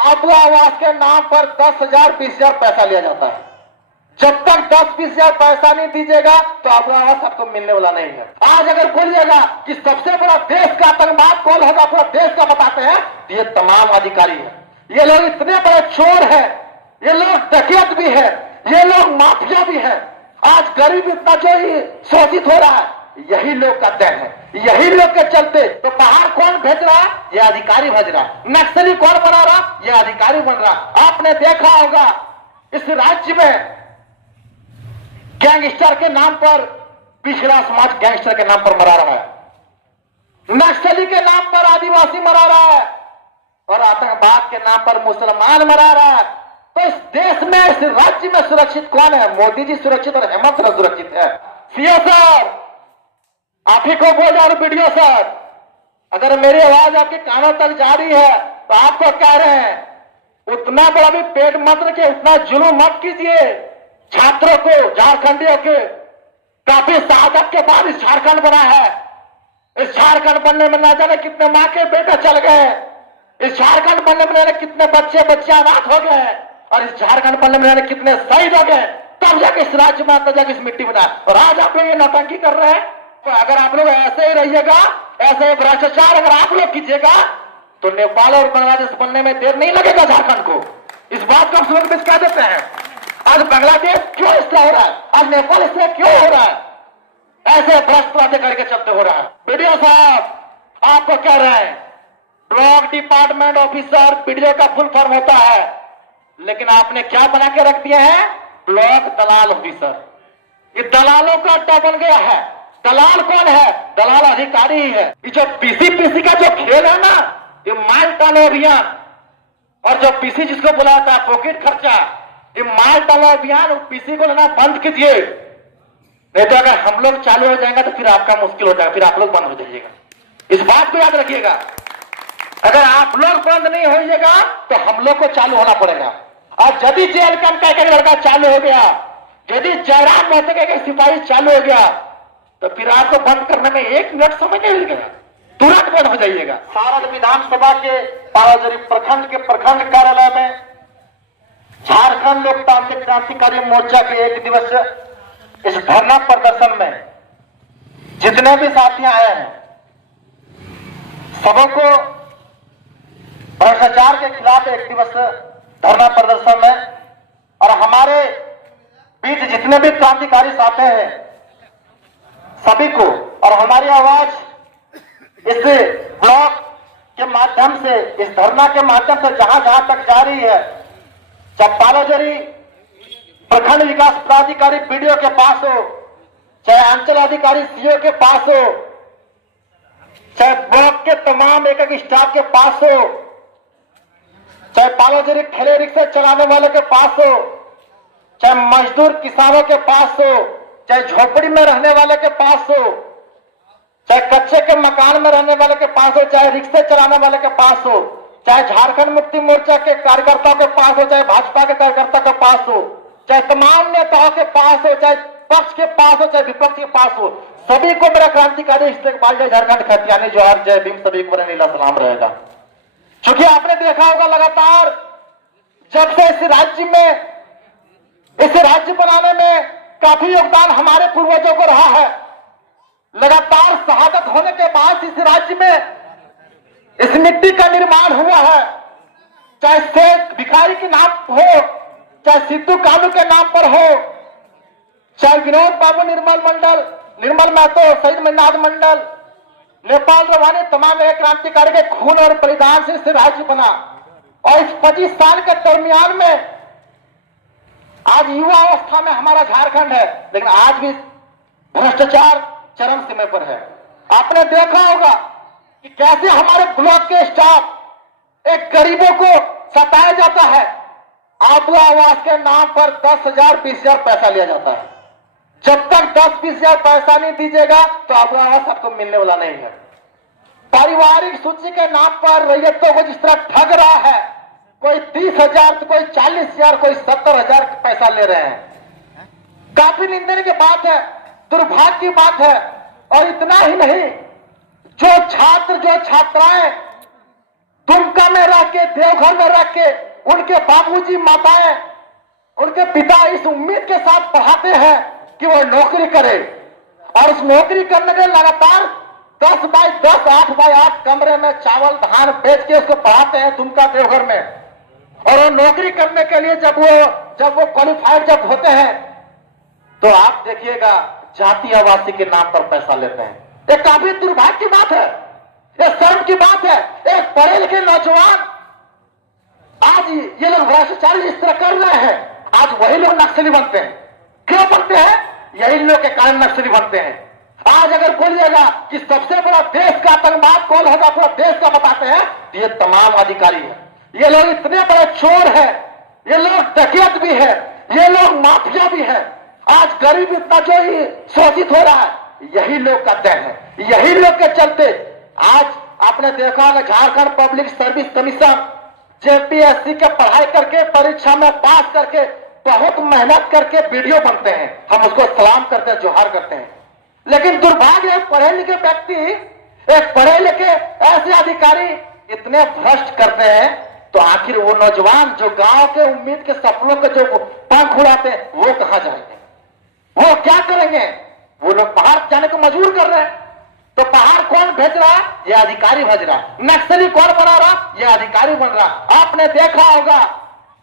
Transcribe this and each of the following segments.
आबू आवास के नाम पर 10,000 20,000 पैसा लिया जाता है। जब तक 10-20,000 पैसा नहीं दीजिएगा तो आबू आवास आपको मिलने वाला नहीं है। आज अगर बोलिएगा कि सबसे बड़ा देश का आतंकवाद कौन होगा, पूरा देश का बताते हैं, ये तमाम अधिकारी है। ये लोग इतने बड़े चोर है, ये लोग डकैत भी है, ये लोग माफिया भी है। आज गरीब इतना जो ही शोषित हो रहा है, यही लोग का देन है। यही लोग के चलते तो बाहर कौन भेज रहा है, यह अधिकारी भेज रहा है। नक्सली कौन बना रहा, यह अधिकारी बन रहा। आपने देखा होगा इस राज्य में गैंगस्टर के नाम पर पिछड़ा समाज गैंगस्टर के नाम पर मरा रहा है, नक्सली के नाम पर आदिवासी मरा रहा है और आतंकवाद के नाम पर मुसलमान मरा रहा है। तो इस देश में, इस राज्य में सुरक्षित कौन है? मोदी जी सुरक्षित और हेमंत सोरेन सुरक्षित है। सीओ सर, आप ही को बोल रहा हूं, वीडियो सर, अगर मेरी आवाज आपके कानों तक जा रही है तो आपको कह रहे हैं उतना बड़ा भी पेट मत रखिए, उतना जुल्म मत कीजिए छात्रों को, झारखंडियों के। काफी शहादत के बाद इस झारखंड बना है। इस झारखंड बनने में ना जाने कितने माँ के बेटा चल गए, इस झारखंड बनने में जाने कितने बच्चे अनाथ हो गए और इस झारखंड बनने में जाने कितने शहीद हो गए। तब जाके इस राज्य में, तब जाके इस मिट्टी बना। और आज आप लोग ये नौटंकी कर रहे हैं। तो अगर आप लोग ऐसे ही रहिएगा, ऐसे भ्रष्टाचार अगर आप लोग कीजिएगा तो नेपाल और बांग्लादेश बनने में देर नहीं लगेगा झारखंड को। इस बात को हम समझ में कह देते हैं। आज बांग्लादेश क्यों इससे हो रहा है, आज नेपाल इससे क्यों हो रहा है? ऐसे भ्रष्टाचार करके चलते हो रहा है। वीडियो साहब, आपको कह रहे हैं ब्लॉक डिपार्टमेंट ऑफिसर पीडीओ का फुल फॉर्म होता है, लेकिन आपने क्या बना के रख दिया है? ब्लॉक दलाल ऑफिसर। ये दलालों का अड्डा बन गया है। दलाल कौन है? दलाल अधिकारी ही है। ये जो पीसी का जो खेल है ना, ये माल टालो अभियान, और जो पीसी जिसको बुलाता है पॉकेट खर्चा, ये माल टालो अभियान, पीसी को लेना बंद कीजिए। नहीं तो अगर हम लोग चालू हो जाएंगे तो फिर आपका मुश्किल हो जाएगा, फिर आप लोग बंद हो जाइएगा। इस बात को याद रखिएगा। अगर आप लोग बंद नहीं होइएगा तो हम लोग को चालू होना पड़ेगा। और यदि जेल का एक लड़का चालू हो गया, यदि जयराम मोहते का एक सिपाही चालू हो गया, तो फिर आपको बंद करने में 1 मिनट समय नहीं लगेगा, तुरंत बंद हो जाइएगा। सारण विधानसभा के पाराजरी प्रखंड के प्रखंड कार्यालय में झारखंड लोकतांत्रिक क्रांतिकारी मोर्चा के 1 दिवसीय इस धरना प्रदर्शन में जितने भी साथी आए हैं, सबको भ्रष्टाचार के खिलाफ 1 दिवसीय धरना प्रदर्शन में, और हमारे बीच जितने भी क्रांतिकारी साथी हैं सभी को, और हमारी आवाज इस ब्लॉक के माध्यम से, इस धरना के माध्यम से जहां जहां तक जा रही है, चाहे पालाजरी प्रखंड विकास पदाधिकारी बीडीओ के पास हो, चाहे अंचल अधिकारी सीओ के पास हो, चाहे ब्लॉक के तमाम एक स्टाफ के पास हो, चाहे पालाजरी ठेले रिक्शा चलाने वाले के पास हो, चाहे मजदूर किसानों के पास हो, चाहे झोपड़ी में रहने वाले के पास हो, चाहे कच्चे के मकान में रहने वाले के पास हो, चाहे रिक्शे चलाने वाले के पास हो, चाहे झारखंड मुक्ति मोर्चा के कार्यकर्ताओं के पास हो, चाहे भाजपा के कार्यकर्ता के पास हो, चाहे तमाम नेताओं के पास हो, चाहे पक्ष के पास हो, चाहे विपक्ष के पास हो, सभी को मेरा क्रांतिकारी इस्तेकबाल जय झारखंड खतियानी जोहार, जय भीम, सभी को मेरा नीला सलाम रहेगा। क्योंकि आपने देखा होगा लगातार जब से इस राज्य में, इस राज्य बनाने में काफी योगदान हमारे पूर्वजों को रहा है। लगातार शहादत होने के बाद इस राज्य में इस मिट्टी का निर्माण हुआ है। चाहे शेख भिखारी के नाम हो, चाहे सिद्धू कानू के नाम पर हो, चाहे विनोद बाबू निर्मल महतो, शहीद मन्नाथ मंडल, नेपाल रवानी, तमाम एक क्रांतिकारी के खून और बलिदान से इस राज्य बना। और इस 25 साल के दरमियान में आज युवा अवस्था में हमारा झारखंड है, लेकिन आज भी भ्रष्टाचार चरम सीमा पर है। आपने देखा होगा कि कैसे हमारे ब्लॉक के स्टाफ एक गरीबों को सताया जाता है। आबू आवास के नाम पर 10,000 20,000 पैसा लिया जाता है। जब तक 10-20,000 पैसा नहीं दीजिएगा तो आबू आवास आपको मिलने वाला नहीं है। पारिवारिक सूची के नाम पर रैयतों को जिस तरह ठग रहा है, कोई 30,000 तो कोई 40,000, कोई 70,000 पैसा ले रहे हैं। काफी निंदनीय की बात है, दुर्भाग्य की बात है। और इतना ही नहीं, जो छात्र जो छात्राएं दुमका में रह के, देवघर में रह के उनके बाबूजी माताएं, उनके पिता इस उम्मीद के साथ पढ़ाते हैं कि वो नौकरी करे, और उस नौकरी करने के लिए लगातार 10 बाई 10, 8 बाई 8 कमरे में चावल धान बेच के उसको पढ़ाते हैं दुमका देवघर में। और वो नौकरी करने के लिए जब वो क्वालिफाइड जब होते हैं तो आप देखिएगा जाति आवासी के नाम पर पैसा लेते हैं। ये काफी दुर्भाग्य की बात है, ये शर्म की बात है। एक पढ़े लिखे नौजवान आज ये लोग भ्रष्टाचार इस तरह कर रहे हैं, आज वही लोग नक्सली बनते हैं। क्यों बनते हैं? यही लोग के कारण नक्सली बनते हैं। आज अगर बोलिएगा कि सबसे बड़ा देश का आतंकवाद कौन होगा, पूरा देश का बताते हैं, तो ये तमाम अधिकारी है। ये लोग इतने बड़े चोर है, ये लोग डकैत भी है, ये लोग माफिया भी है। आज गरीब इतना जो ही शोषित हो रहा है, यही लोग का देन है। यही लोग के चलते आज आपने देखा होगा Jharkhand public service commission JPSC के पढ़ाई करके, परीक्षा में पास करके, बहुत मेहनत करके वीडियो बनते हैं। हम उसको सलाम करते हैं, जोहार करते हैं। लेकिन दुर्भाग्य है, पढ़े लिखे व्यक्ति, एक पढ़े लिखे ऐसे अधिकारी इतने भ्रष्ट करते हैं, तो आखिर वो नौजवान जो गांव के उम्मीद के सपनों के जो पंख उड़ाते हैं, वो कहां जाएंगे? वो क्या करेंगे? वो लोग बाहर जाने को मजबूर कर रहे हैं। तो बाहर कौन भेज रहा है? ये अधिकारी भेज रहा है। नक्सली कौन बना रहा? ये अधिकारी बन रहा। आपने देखा होगा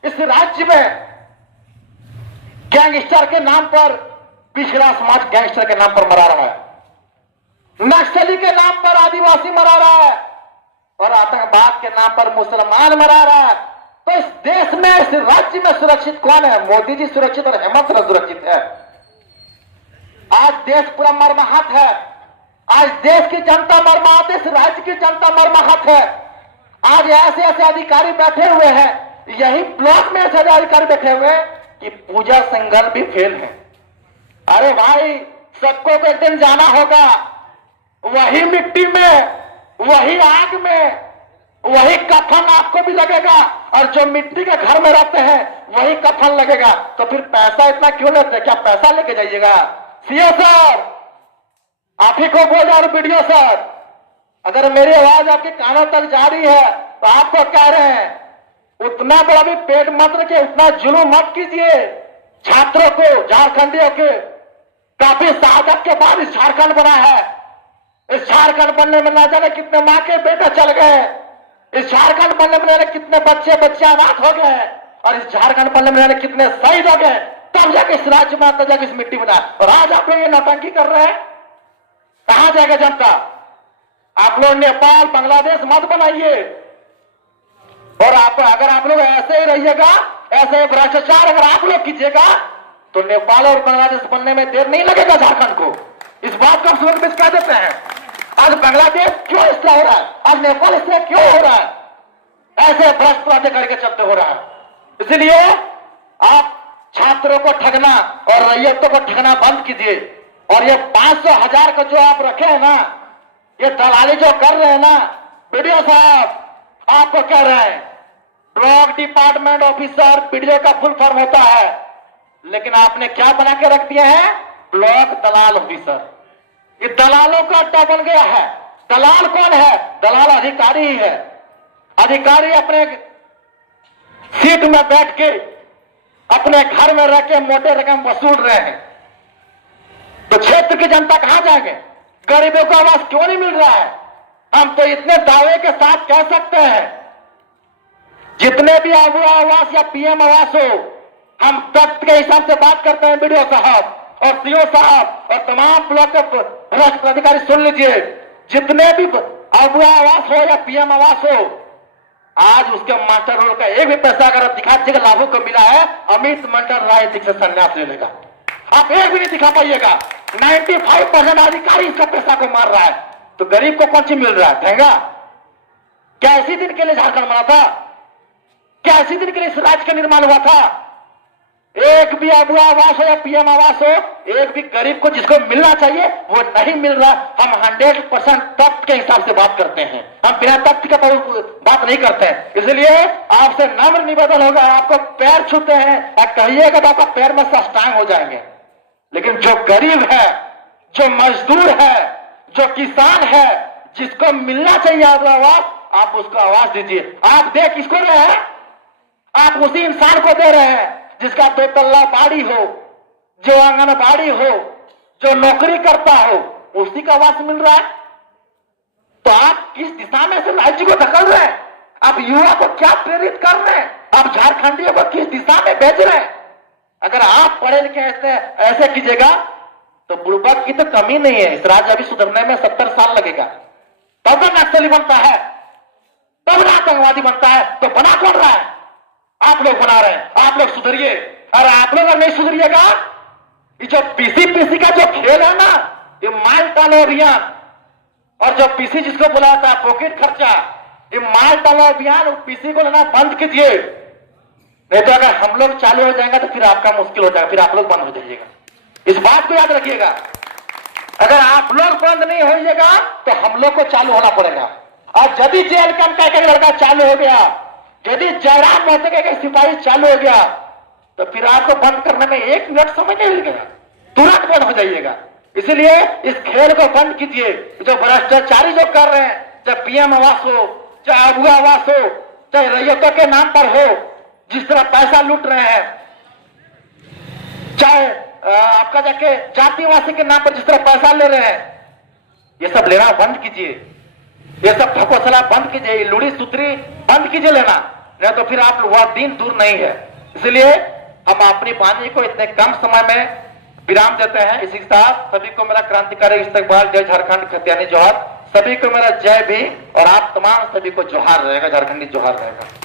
इस राज्य में गैंगस्टर के नाम पर, पिछड़ा समाज गैंगस्टर के नाम पर मरा रहा है, नक्सली के नाम पर आदिवासी मरा रहा है, और आतंकवाद के नाम पर मुसलमान मरा रहा है। तो इस देश में, इस राज्य में सुरक्षित कौन है? मोदी जी सुरक्षित और हेमंत सोरेन सुरक्षित है। आज देश पूरा मर्माहत है। आज देश की जनता मर्माहत है, इस राज्य की जनता मर्माहत है। आज ऐसे ऐसे अधिकारी बैठे हुए हैं, यही ब्लॉक में ऐसे अधिकारी बैठे हुए हैं कि पूजा सिंघल भी फेल है। अरे भाई, सबको एक दिन जाना होगा, वही मिट्टी में, वही आग में, वही कफन आपको भी लगेगा, और जो मिट्टी के घर में रहते हैं वही कफन लगेगा। तो फिर पैसा इतना क्यों लेते? क्या पैसा लेके जाइएगा? सीओ सर, आप ही को बोल रहा हूं, वीडियो सर, अगर मेरी आवाज आपके कानों तक जा रही है तो आपको कह रहे हैं, उतना बड़ा भी पेट मत रखिए, उतना जुल्म मत कीजिए छात्रों को, झारखंडियों के। काफी शहादत के बाद इस झारखंड बना है। इस झारखंड बनने में ना जाने कितने माँ के बेटे चल गए, इस झारखंड बनने में जाने कितने बच्चे बच्चे अनाथ हो गए, और इस झारखंड बनने में जाने कितने शहीद हो गए, तब जाके इस राज्य में, तब जाके इस मिट्टी बना। और आज आप लोग ये नौटंकी कर रहे हैं, कहां जाएगा जनता? आप लोग नेपाल बांग्लादेश मत बनाइए। और अगर आप लोग ऐसे ही रहिएगा, ऐसे भ्रष्टाचार अगर आप लोग कीजिएगा, तो नेपाल और बांग्लादेश बनने में देर नहीं लगेगा झारखंड को। इस बात को आप समझ में कह देते हैं। आज बांग्लादेश क्यों इस तरह हो रहा है? आज नेपाल इस तरह क्यों हो रहा है? ऐसे भ्रष्ट बातें करके चलते हो रहा है। इसलिए आप छात्रों को ठगना और रैयतों को ठगना बंद कीजिए। और ये 500 1000 का जो आप रखे हैं ना, ये दलाली जो कर रहे हैं ना, वीडियो साहब आपको कह रहे हैं, ब्लॉक डिपार्टमेंट ऑफिसर वीडियो का फुल फॉर्म होता है, लेकिन आपने क्या बना के रख दिया है? ब्लॉक दलाल ऑफिसर। ये दलालों का अड्डा बन गया है। दलाल कौन है? दलाल अधिकारी ही है। अधिकारी अपने सीट में बैठ के अपने घर में रह के मोटे रकम वसूल रहे हैं। तो क्षेत्र की जनता कहां जाएंगे? गरीबों को आवास क्यों नहीं मिल रहा है? हम तो इतने दावे के साथ कह सकते हैं, जितने भी आवास या पीएम आवास हो, हम तथ्य के हिसाब से बात करते हैं। वीडियो साहब और सीओ साहब और तमाम ब्लॉक के अधिकारी सुन लीजिए, जितने भी आवास हो या पीएम आवास हो, आज उसके मास्टर रोल का एक भी पैसा अगर आप दिखा दीजिएगा लाभों को मिला है, अमित मंडल राजनीतिक से संन्यास ले लेगा। आप एक भी नहीं दिखा पाइएगा। 95% अधिकारी इसका पैसा को मार रहा है, तो गरीब को कौन सी मिल रहा है? ठेंगा? क्या इसी दिन के लिए झारखंड बना था? क्या इसी दिन के लिए इस राज्य का निर्माण हुआ था? एक भी अबुआ आवास हो या पीएम आवास हो, एक भी गरीब को जिसको मिलना चाहिए वो नहीं मिल रहा। हम 100% तथ्य के हिसाब से बात करते हैं, हम बिना तथ्य का बात नहीं करते हैं। इसलिए आपसे नम्र निवेदन होगा, आपको पैर छूते हैं और कहिएगा तो आपका पैर में साष्टांग हो जाएंगे। लेकिन जो गरीब है, जो मजदूर है, जो किसान है, जिसको मिलना चाहिए आवास, आप उसको आवाज दीजिए। आप दे किसको रहे हैं? आप उसी इंसान को दे रहे हैं जिसका 2 तल्ला बाड़ी हो, जो आंगनबाड़ी हो, जो नौकरी करता हो, उसी का आवाज मिल रहा है। तो आप किस दिशा में से राज्य को धकेल रहे हैं? आप युवा को क्या प्रेरित कर रहे हैं? आप झारखंडियों को किस दिशा में भेज रहे हैं? अगर आप पढ़े लिखे ऐसे कीजिएगा तो बुड़बक की तो कमी नहीं है। इस राज्य अभी सुधरने में 70 साल लगेगा, तब ना नक्सली बनता है, तब ना आतंकवादी बनता है। तो बना कौन रहा है? आप लोग बना रहे हैं। आप लोग सुधरिए। अरे आप लोग अगर नहीं सुधरिएगा, ये जो पीसी का जो खेल है ना, ये माल टालो अभियान, और जो पीसी जिसको बोला जाता है पॉकेट खर्चा, ये माल टालो अभियान, पीसी को लेना बंद कीजिए। नहीं तो अगर हम लोग चालू हो जाएंगे तो फिर आपका मुश्किल हो जाएगा, फिर आप लोग बंद हो जाइएगा। इस बात को याद रखिएगा। अगर आप लोग बंद नहीं होइएगा तो हम लोग को चालू होना पड़ेगा। और यदि जेल का एक लड़का चालू हो गया, यदि जयराम महतो के सिपाही चालू हो गया, तो फिर आपको बंद करने में 1 मिनट समय नहीं लगेगा, तुरंत बंद हो जाइएगा। इसलिए इस खेल को बंद कीजिए। जो भ्रष्टाचारी जो कर रहे हैं, चाहे पीएम आवास हो, चाहे अबुआ आवास हो, चाहे रैयतों के नाम पर हो, जिस तरह पैसा लूट रहे हैं, चाहे आपका जाके जातिवासी के नाम पर जिस तरह पैसा ले रहे हैं, ये सब लेना बंद कीजिए। ये सब ढकोसला बंद कीजिए, लुड़ी सुतरी बंद कीजिए लेना, नहीं तो फिर आप वह दिन दूर नहीं है। इसलिए हम अपनी वाणी को इतने कम समय में विराम देते हैं। इसी के साथ सभी को मेरा क्रांतिकारी इस्तकबाल। जय झारखंड, खतियानी जोहार। सभी को मेरा जय भी, और आप तमाम सभी को जोहार रहेगा, झारखंडी जोहार रहेगा।